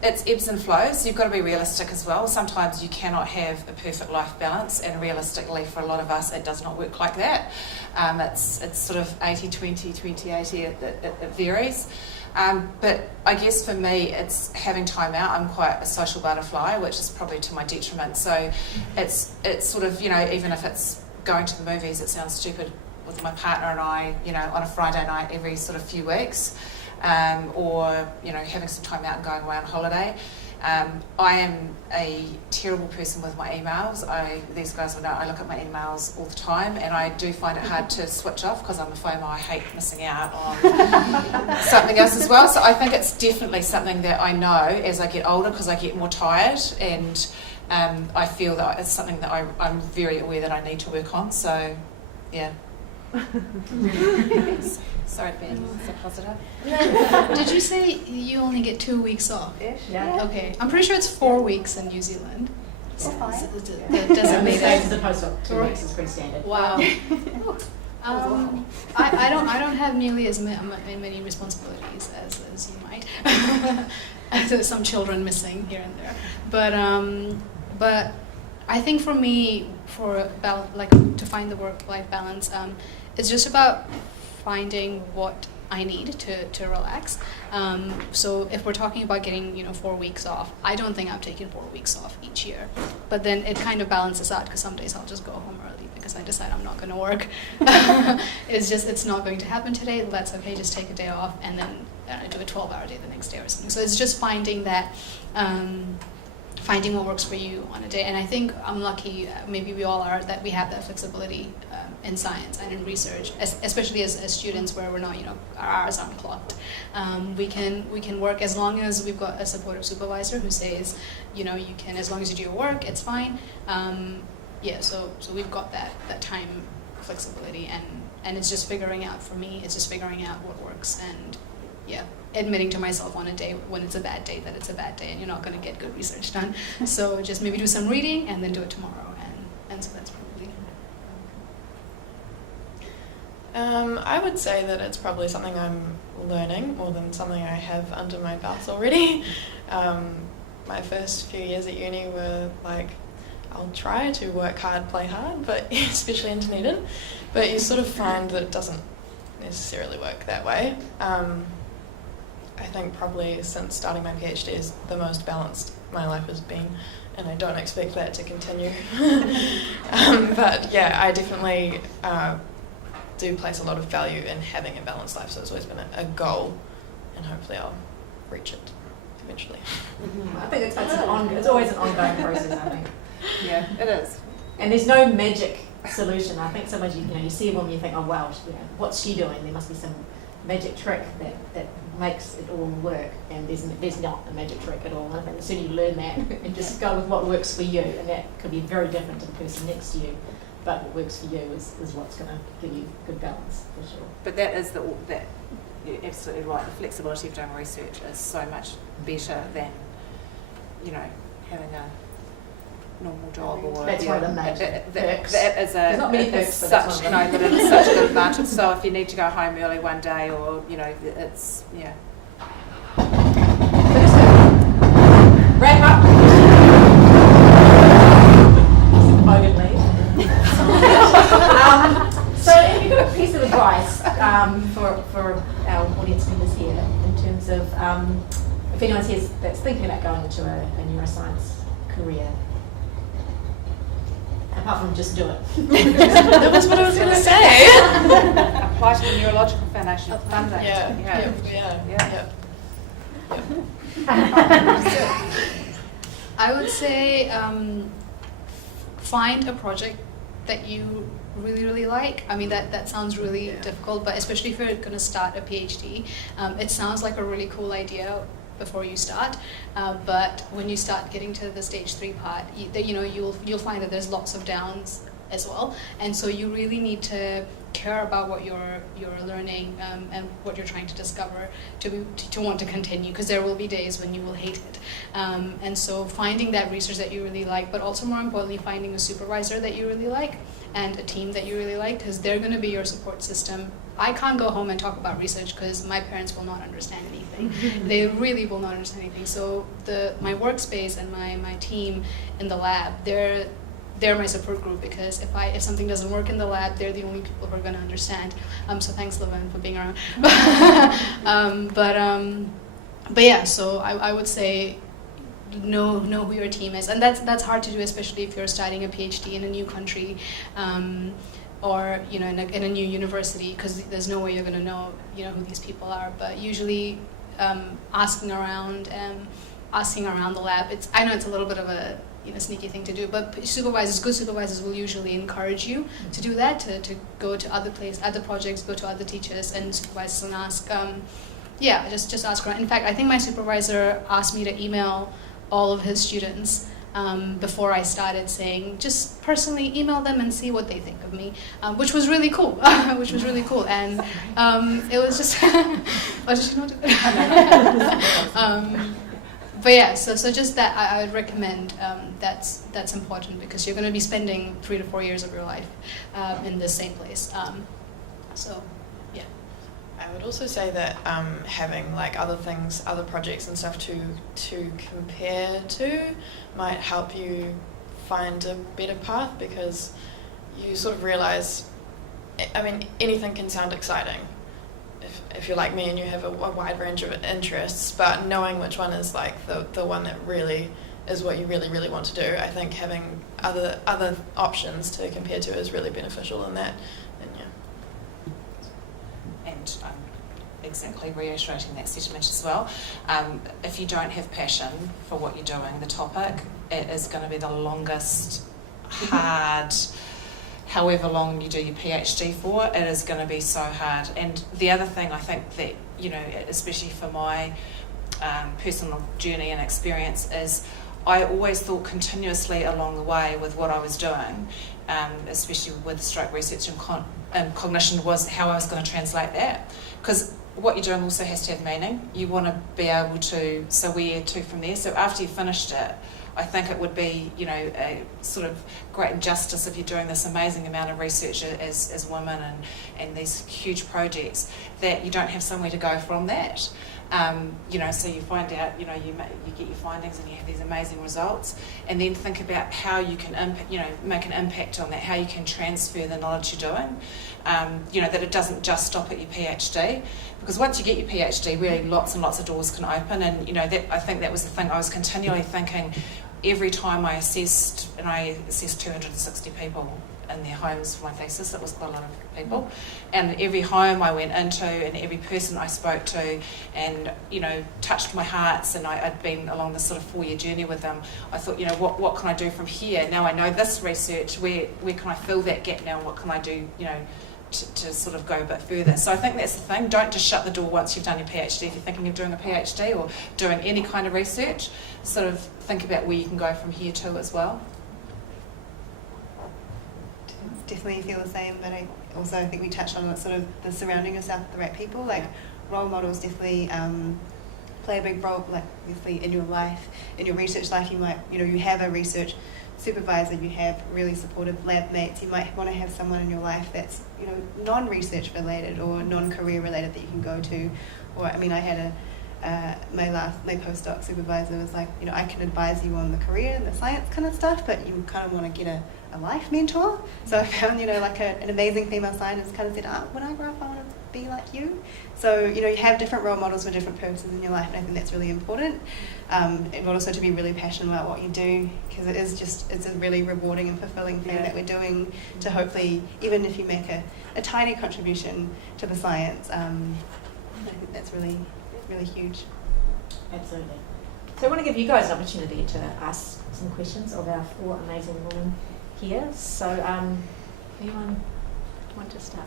it's ebbs and flows. You've got to be realistic as well. Sometimes you cannot have a perfect life balance, and realistically for a lot of us it does not work like that. It's sort of 80-20, 20-80, it varies. But I guess for me it's having time out. I'm quite a social butterfly, which is probably to my detriment. So it's sort of, even if it's going to the movies, it sounds stupid, with my partner and I, on a Friday night every sort of few weeks, or, having some time out and going away on holiday. I am a terrible person with my emails. These guys will know I look at my emails all the time, and I do find it hard to switch off because I'm a FOMO. I hate missing out on something else as well. So I think it's definitely something that I know as I get older, because I get more tired, and I feel that it's something that I'm very aware that I need to work on. So, yeah. Sorry, Ben. So positive. Did you say you only get 2 weeks off? Yeah. Okay. I'm pretty sure it's 4 weeks in New Zealand. We're fine. The designated. As opposed to 2 weeks is pretty standard. Wow. I don't have nearly as many responsibilities as you might. There's some children missing here and there, but I think for me, to find the work-life balance, it's just about finding what I need to relax. So if we're talking about getting 4 weeks off, I don't think I'm taking 4 weeks off each year. But then it kind of balances out, because some days I'll just go home early because I decide I'm not going to work. It's not going to happen today. That's okay. Just take a day off and then do a 12-hour day the next day or something. So it's just finding that. Finding what works for you on a day. And I think I'm lucky, maybe we all are, that we have that flexibility in science and in research, especially as students, where we're not, our hours aren't clocked. We can work as long as we've got a supportive supervisor who says, you can, as long as you do your work, it's fine. So we've got that time flexibility, and it's just figuring out, for me, it's just figuring out what works, and admitting to myself on a day when it's a bad day that it's a bad day and you're not going to get good research done. So just maybe do some reading and then do it tomorrow, and so that's probably. I would say that it's probably something I'm learning more than something I have under my belt already. My first few years at uni were like, I'll try to work hard, play hard, but especially in Dunedin, but you sort of find that it doesn't necessarily work that way. I think probably since starting my PhD is the most balanced my life has been, and I don't expect that to continue. But yeah, I definitely do place a lot of value in having a balanced life, so it's always been a goal, and hopefully I'll reach it eventually. I think it's always an ongoing process, I think. Yeah, it is. And there's no magic solution. I think sometimes you see a woman, you think, oh wow, what's she doing? There must be some magic trick that makes it all work, and there's not a magic trick at all. And I think the sooner you learn that and just go with what works for you, and that could be very different to the person next to you, but what works for you is what's going to give you good balance, for sure. But that is that you're absolutely right. The flexibility of doing research is so much better than, having a normal job. Or that's one of the major perks. That is There's not many perks, but such, that's one of them. that is such a good advantage. So if you need to go home early one day, or it's So just to wrap up. So have you got a piece of advice for our audience members here in terms of if anyone's here that's thinking about going into a neuroscience career? Apart from just do it. That was what I was going to say. apply to the Neurological Foundation funding. Yeah. I would say find a project that you really, really like. I mean, that sounds really difficult, but especially if you're going to start a PhD, it sounds like a really cool idea before you start, but when you start getting to the stage 3 part, you'll find that there's lots of downs as well, and so you really need to care about what you're learning and what you're trying to discover to want to continue, because there will be days when you will hate it, and so finding that research that you really like, but also more importantly finding a supervisor that you really like and a team that you really like, because they're going to be your support system. I can't go home and talk about research because my parents will not understand anything. They really will not understand anything. So my workspace and my team in the lab, they're my support group, because if something doesn't work in the lab, they're the only people who are going to understand. So thanks, Levin, for being around. But yeah, so I would say know who your team is, and that's hard to do, especially if you're starting a PhD in a new country, or in a new university, because there's no way you're going to know who these people are. But usually asking around the lab, I know it's a little bit of a sneaky thing to do, but good supervisors will usually encourage you to do that, to go to other projects, go to other teachers and supervisors and ask, just ask around. In fact, I think my supervisor asked me to email all of his students before I started, saying just personally email them and see what they think of me, which was really cool. And it was just, but yeah, so just that I would recommend. That's important, because you're going to be spending 3 to 4 years of your life in the same place. So yeah. I would also say that having like other projects and stuff to compare to might help you find a better path, because you sort of realize, anything can sound exciting if you're like me and you have a wide range of interests, but knowing which one is like the one that really is what you really, really want to do, I think having other options to compare to is really beneficial in that. And exactly reiterating that sentiment as well. If you don't have passion for what you're doing, the topic, it is going to be the longest, hard, however long you do your PhD for, it is going to be so hard. And the other thing I think that, especially for my personal journey and experience, is I always thought continuously along the way with what I was doing, especially with stroke research and cognition, was how I was going to translate that. Because what you're doing also has to have meaning. You want to be able to, so where to from there. So after you've finished it, I think it would be, a sort of great injustice if you're doing this amazing amount of research as women and these huge projects, that you don't have somewhere to go from that. So you find out, you get your findings and you have these amazing results, and then think about how you can make an impact on that, how you can transfer the knowledge you're doing, that it doesn't just stop at your PhD, because once you get your PhD, really lots and lots of doors can open, and I think that was the thing I was continually thinking every time I assessed, and I assessed 260 people in their homes for my thesis. It was quite a lot of people, and every home I went into and every person I spoke to and touched my hearts, and I'd been along this sort of 4-year journey with them. I thought, what can I do from here? Now I know this research, where can I fill that gap now? What can I do to sort of go a bit further. So I think that's the thing. Don't just shut the door once you've done your PhD. If you're thinking of doing a PhD or doing any kind of research, sort of think about where you can go from here too as well. Definitely feel the same, but I also think we touched on sort of the surrounding yourself with the right people. Like role models definitely play a big role. Like obviously in your life, in your research life, you might you have a research supervisor, you have really supportive lab mates. You might want to have someone in your life that's non-research related or non-career related that you can go to. Or I mean, I had my postdoc supervisor was like, I can advise you on the career and the science kind of stuff, but you kind of want to get a life mentor. So I found, like an amazing female scientist kind of said, when I grow up, I want to be like you. So, you have different role models for different purposes in your life, and I think that's really important. And also to be really passionate about what you do, because it's a really rewarding and fulfilling thing that we're doing to hopefully, even if you make a tiny contribution to the science, I think that's really, really huge. Absolutely. So I want to give you guys an opportunity to ask some questions of our 4 amazing women here. So anyone want to start?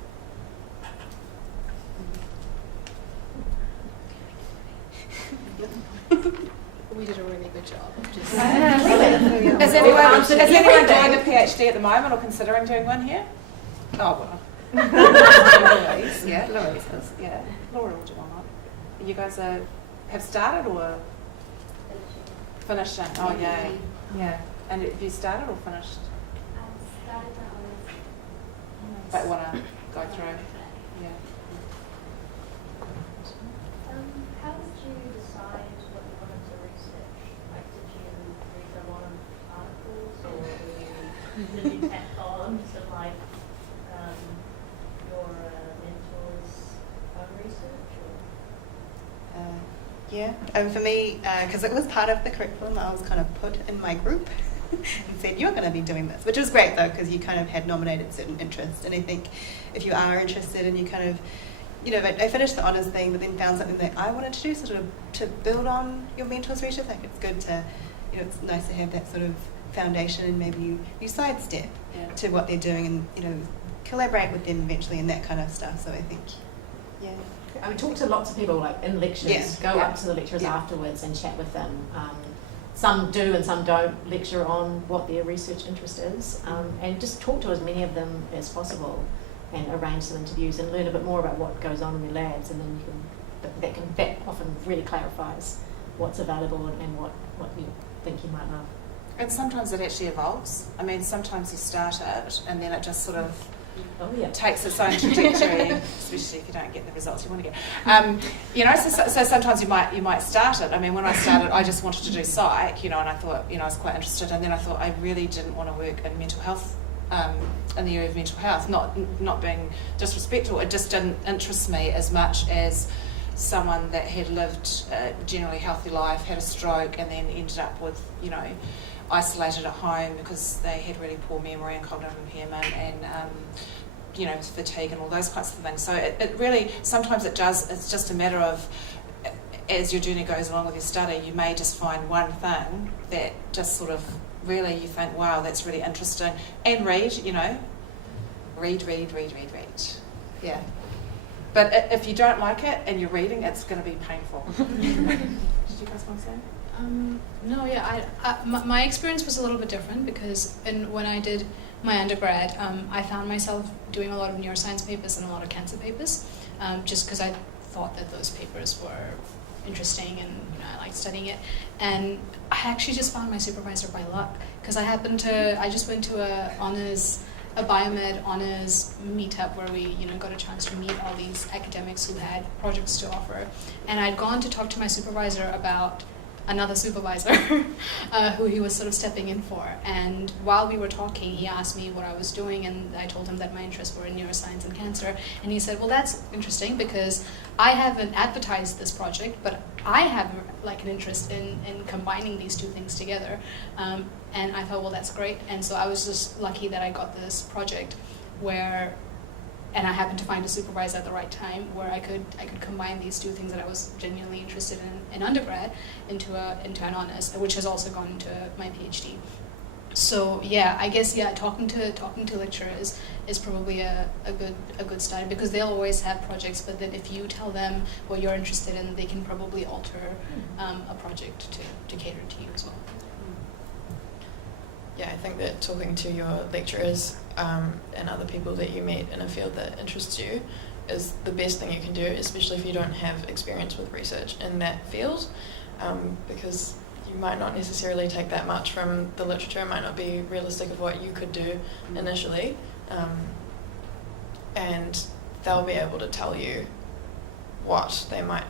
We did a really good job. Is anyone doing a PhD at the moment or considering doing one here? Oh, well. Louise is. Yeah. Laura will do one. You guys have started or finishing? Oh, yay. Yeah. And have you started or finished? I started that But want to go through? Yeah. How did you decide what you wanted to research? Like, did you read a lot of articles, or did you tack on to your mentor's own research? For me, because it was part of the curriculum, I was kind of put in my group and said, you're going to be doing this, which was great though, because you kind of had nominated certain interests. And I think if you are interested and you kind of, I finished the honours thing, but then found something that I wanted to do, sort of to build on your mentor's research. Like it's good to, it's nice to have that sort of foundation, and maybe you sidestep to what they're doing, and collaborate with them eventually and that kind of stuff. So I think, I mean, talk to lots of people like in lectures. Go up to the lecturers afterwards and chat with them. Some do and some don't lecture on what their research interest is, and just talk to as many of them as possible, and arrange some interviews and learn a bit more about what goes on in their labs, and then that often really clarifies what's available and what you think you might love. And sometimes it actually evolves. I mean, sometimes you start it and then it just sort of takes its own trajectory, especially if you don't get the results you want to get. So sometimes you might start it. I mean, when I started, I just wanted to do psych, and I thought, I was quite interested, and then I thought I really didn't want to work in mental health, in the area of mental health. Not being disrespectful, it just didn't interest me as much as someone that had lived a generally healthy life, had a stroke, and then ended up with, isolated at home because they had really poor memory and cognitive impairment and fatigue and all those kinds of things. So it really, sometimes it's just a matter of, as your journey goes along with your study, you may just find one thing that just sort of really you think, wow, that's really interesting, and read. Yeah. But if you don't like it and you're reading, it's going to be painful. Did you guys want to say? My experience was a little bit different, because when I did my undergrad, I found myself doing a lot of neuroscience papers and a lot of cancer papers, just because I thought that those papers were interesting and I liked studying it. And I actually just found my supervisor by luck, because I just went to a biomed honors meetup where we got a chance to meet all these academics who had projects to offer, and I'd gone to talk to my supervisor about another supervisor who he was sort of stepping in for, and while we were talking he asked me what I was doing, and I told him that my interests were in neuroscience and cancer, and he said, well, that's interesting because I haven't advertised this project, but I have an interest in combining these two things together, and I thought, well, that's great. And so I was just lucky that I got this project and I happened to find a supervisor at the right time where I could combine these two things that I was genuinely interested in undergrad into an honors, which has also gone into my PhD. So yeah, I guess talking to lecturers is probably a good start, because they'll always have projects, but then if you tell them what you're interested in, they can probably alter a project to cater to you as well. Yeah, I think that talking to your lecturers and other people that you meet in a field that interests you is the best thing you can do, especially if you don't have experience with research in that field, because you might not necessarily take that much from the literature. It might not be realistic of what you could do initially, and they'll be able to tell you what they might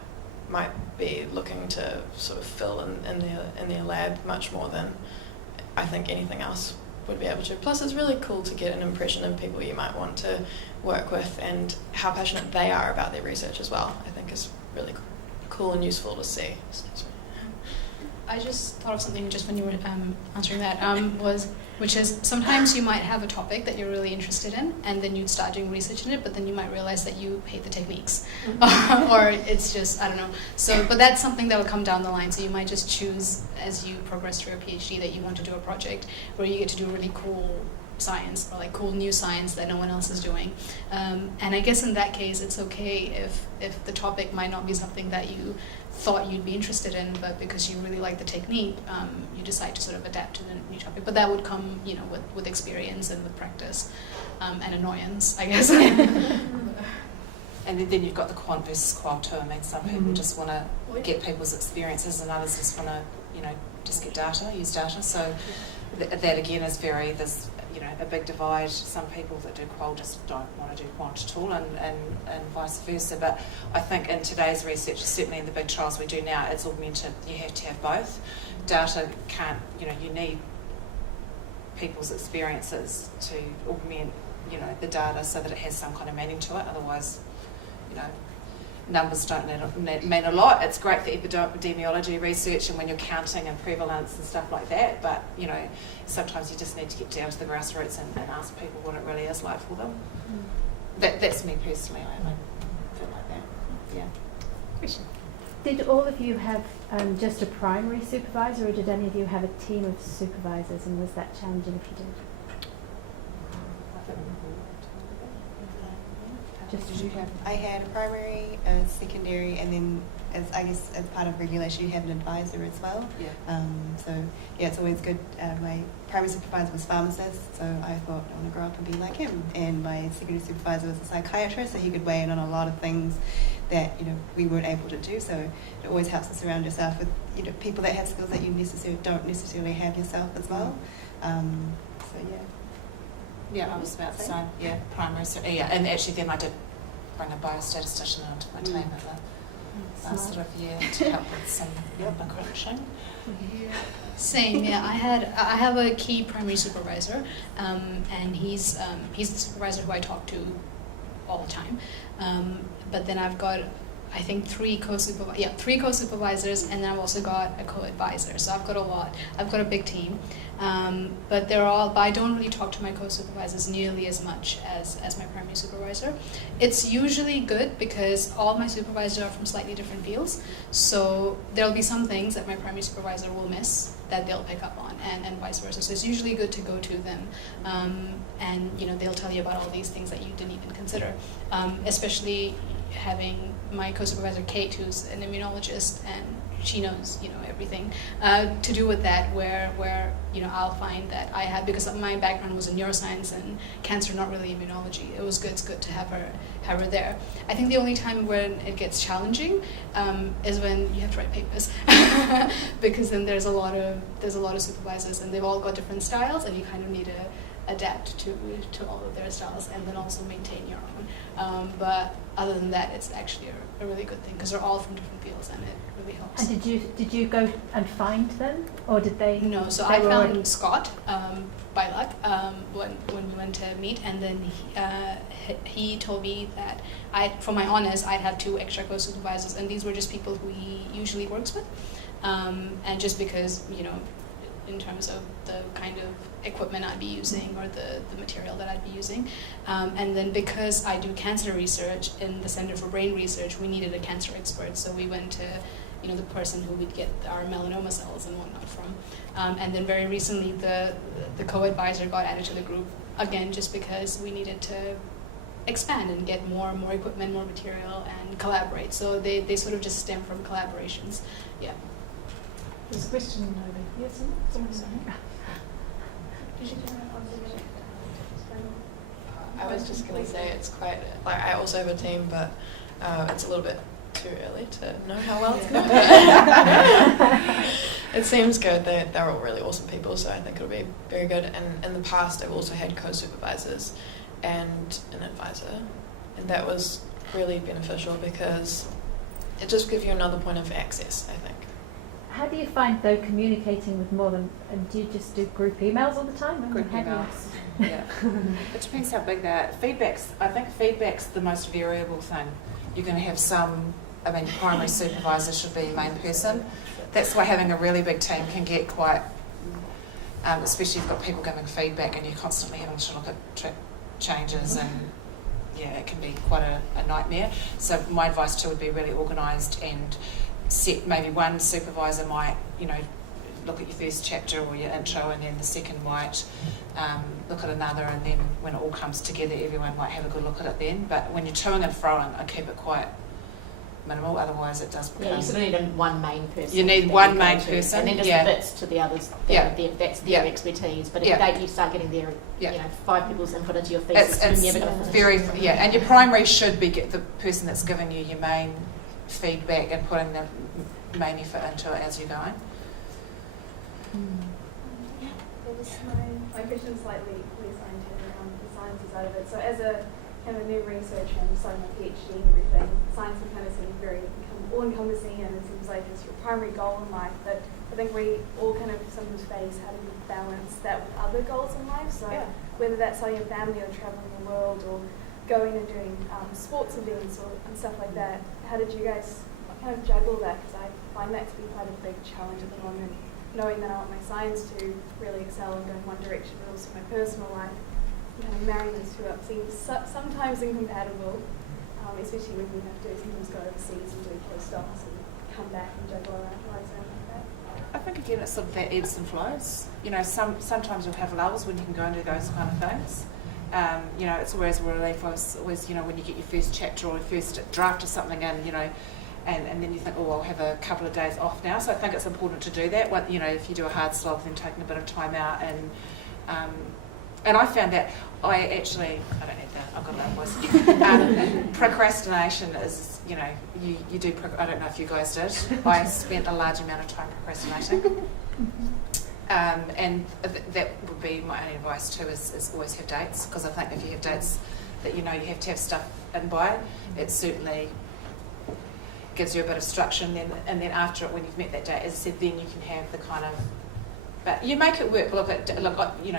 be looking to sort of fill in their lab much more than I think anything else would be able to. Plus, it's really cool to get an impression of people you might want to work with and how passionate they are about their research as well. I think is really cool and useful to see. I just thought of something just when you were answering that, which is sometimes you might have a topic that you're really interested in, and then you'd start doing research in it, but then you might realize that you hate the techniques, or it's just, I don't know. So, but that's something that will come down the line. So you might just choose as you progress through your PhD that you want to do a project where you get to do really cool science, or like cool new science that no one else is doing. And I guess in that case, it's okay if the topic might not be something that you thought you'd be interested in, but because you really like the technique, you decide to sort of adapt to the new topic. But that would come, with experience and with practice, and annoyance, I guess. And then you've got the quant versus qual too. I mean, some people just want to get people's experiences, and others just want to, just get data, use data. So that again is there's a big divide. Some people that do qual just don't want to do quant at all, and vice versa. But I think in today's research, certainly in the big trials we do now, it's augmented. You have to have both. Data can't, you need people's experiences to augment, the data so that it has some kind of meaning to it. Otherwise, numbers don't mean a lot. It's great for epidemiology research and when you're counting and prevalence and stuff like that, but sometimes you just need to get down to the grassroots and ask people what it really is like for them. That's me personally. I feel like that. Yeah. Question. Did all of you have just a primary supervisor, or did any of you have a team of supervisors, and was that challenging if you did? I had a primary, a secondary, and then as part of regulation, you have an advisor as well. Yeah. It's always good. My primary supervisor was pharmacist, so I thought I want to grow up and be like him. And my secondary supervisor was a psychiatrist, so he could weigh in on a lot of things that we weren't able to do. So it always helps to surround yourself with people that have skills that you don't necessarily have yourself as well. Yeah, I was about to say, primary. So, and actually then I did bring a biostatistician onto my team at the last sort of year to help with some encryption. Same, yeah. I have a key primary supervisor, and he's the supervisor who I talk to all the time. But then I've got, I think, three co-supervisors, and then I've also got a co-advisor. So I've got a lot. I've got a big team, but I don't really talk to my co-supervisors nearly as much as my primary supervisor. It's usually good because all my supervisors are from slightly different fields. So there'll be some things that my primary supervisor will miss that they'll pick up on, and vice versa. So it's usually good to go to them, and they'll tell you about all these things that you didn't even consider, especially having my co-supervisor Kate, who's an immunologist, and she knows everything to do with that, where I'll find that I had, because my background was in neuroscience and cancer, not really immunology. It's good to have her there. I think the only time when it gets challenging is when you have to write papers, because then there's a lot of supervisors and they've all got different styles, and you kind of need to adapt to all of their styles and then also maintain your own. But other than that, it's actually a really good thing because they're all from different fields and it really helps. And did you go and find them, or did they? No, so I found Scott by luck when we went to meet, and then he told me that for my honors I'd have 2 extra co-supervisors, and these were just people who he usually works with, and just because in terms of the kind of equipment I'd be using or the material that I'd be using. And then because I do cancer research in the Center for Brain Research, we needed a cancer expert. So we went to, the person who we'd get our melanoma cells and whatnot from. And then very recently, the co-advisor got added to the group, again, just because we needed to expand and get more equipment, more material, and collaborate. So they sort of just stem from collaborations. Yeah. There's a question over here. I was just going to say it's quite, like, I also have a team, but it's a little bit too early to know how well it's going to go. It seems good. They're all really awesome people, so I think it'll be very good. And in the past, I've also had co-supervisors and an advisor, and that was really beneficial because it just gives you another point of access, I think. How do you find, though, communicating with more than, and do you just do group emails all the time? Group emails, yeah. It depends how big they are. I think feedback's the most variable thing. You're going to have primary supervisor should be main person. That's why having a really big team can get quite, especially if you've got people giving feedback and you're constantly having to look at changes, and yeah, it can be quite a nightmare. So my advice too would be really organised and set. Maybe one supervisor might, look at your first chapter or your intro, and then the second might look at another, and then when it all comes together, everyone might have a good look at it then. But when you're toing and froing, I keep it quite minimal, otherwise it does become... Yeah, you sort of need one main person. You need one main person. And then just bits to the others. That's their expertise. But if you start getting their, 5 people's input into your thesis, you're never going to finish. And your primary should be the person that's giving you your main feedback and putting the main effort into it as you're going. My question is slightly less scientific on the sciences side of it. So as a kind of new researcher and starting my PhD and everything, science can kind of seem very all-encompassing, and it seems like it's your primary goal in life. But I think we all kind of sometimes face how do you balance that with other goals in life. So whether that's starting a family or traveling the world or going and doing sports events and stuff like that, how did you guys kind of juggle that? Because I find that to be quite a big challenge at the moment, knowing that I want my science to really excel and go in one direction, but also my personal life. Kind of marrying those two up seems sometimes incompatible, especially when you have to sometimes go overseas and do postdocs and come back and juggle around lives and like that. I think again it's sort of that ebbs and flows. Sometimes you'll have lulls when you can go and do those kind of things. It's always a relief. Always, when you get your first chapter or your first draft of something in, and then you think, I'll have a couple of days off now. So I think it's important to do that. If you do a hard slog, then taking a bit of time out. And I found that I don't need that, I've got a loud voice. Procrastination is, you do, I don't know if you guys did. I spent a large amount of time procrastinating. And that would be my only advice too, is always have dates, because I think if you have dates that you have to have stuff in by, it certainly gives you a bit of structure, and then after it, when you've met that date, as I said, then you can have the kind of, but you make it work. You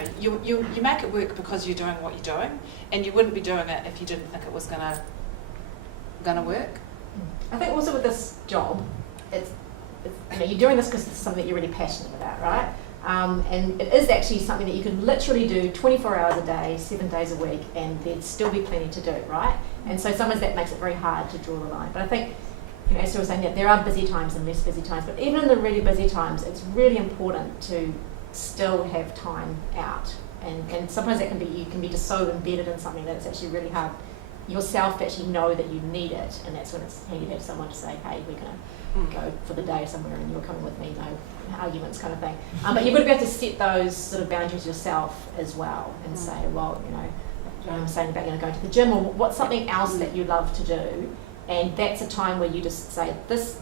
make it work because you're doing what you're doing, and you wouldn't be doing it if you didn't think it was gonna work. I think also with this job, it's you're doing this because it's something that you're really passionate about, right? And it is actually something that you can literally do 24 hours a day, 7 days a week, and there'd still be plenty to do, right? And so sometimes that makes it very hard to draw the line. But I think, as you were saying, there are busy times and less busy times, but even in the really busy times, it's really important to still have time out. And sometimes that you can be just so embedded in something that it's actually really hard yourself to actually know that you need it, and that's when it's handy to have someone to say, hey, we're going to go for the day somewhere and you're coming with me, no arguments kind of thing. But you've got to be able to set those sort of boundaries yourself as well, and say, well, I'm saying about going to the gym, or what's something else that you love to do, and that's a time where you just say, this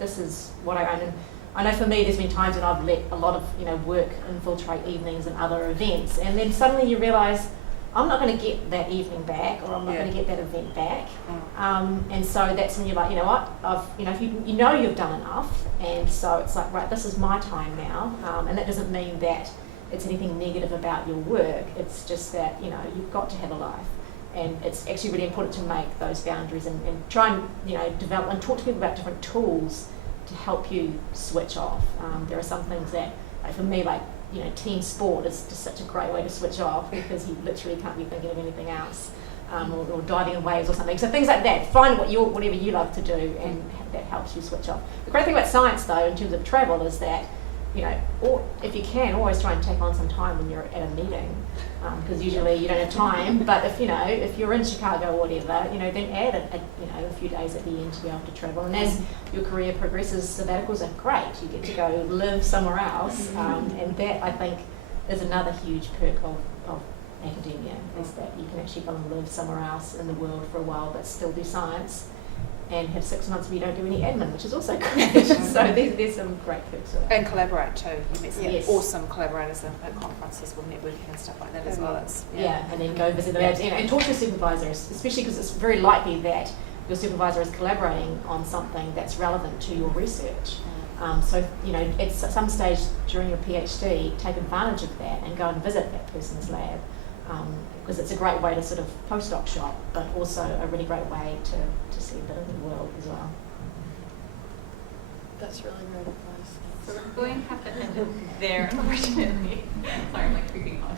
is what I own. And I know for me, there's been times when I've let a lot of work infiltrate evenings and other events, and then suddenly you realise I'm not going to get that evening back, or I'm not going to get that event back. And so that's when you're like, you know what, if you know you've done enough, and so it's like, right, this is my time now, and that doesn't mean that it's anything negative about your work. It's just that you've got to have a life. And it's actually really important to make those boundaries and try and develop and talk to people about different tools to help you switch off. There are some things that, for me, like team sport is just such a great way to switch off, because you literally can't be thinking of anything else. or diving in waves or something. So things like that. Find whatever you love to do, and that helps you switch off. The great thing about science, though, in terms of travel, is that, you know, or if you can, always try and take on some time when you're at a meeting, because usually you don't have time. But if you're in Chicago or whatever, you know, then add a few days at the end to be able to travel. And as your career progresses, sabbaticals are great. You get to go live somewhere else, and that, I think, is another huge perk of academia, is that you can actually go and live somewhere else in the world for a while, but still do science, and have 6 months where you don't do any admin, which is also great. So there's some great perks with it. And collaborate too. You meet some Yes. awesome collaborators at conferences with networking and stuff like that as well. And then go visit the labs and talk to your supervisors, especially because it's very likely that your supervisor is collaborating on something that's relevant to your research. So, you know, at some stage during your PhD, take advantage of that and go and visit that person's lab, because it's a great way to sort of postdoc shop, but also a really great way to see a bit of the world as well. That's really great advice. So we're going to have to end it there, unfortunately. Sorry, I'm like creeping on.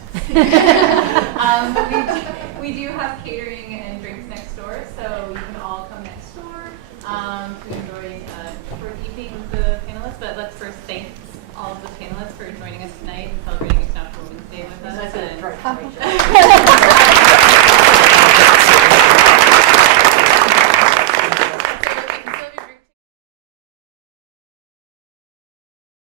We do have catering and drinks next door, so you can all come next door to enjoy a short evening with the panelists. But let's first thank all of the panelists for joining us tonight and celebrating International Women's Day with us.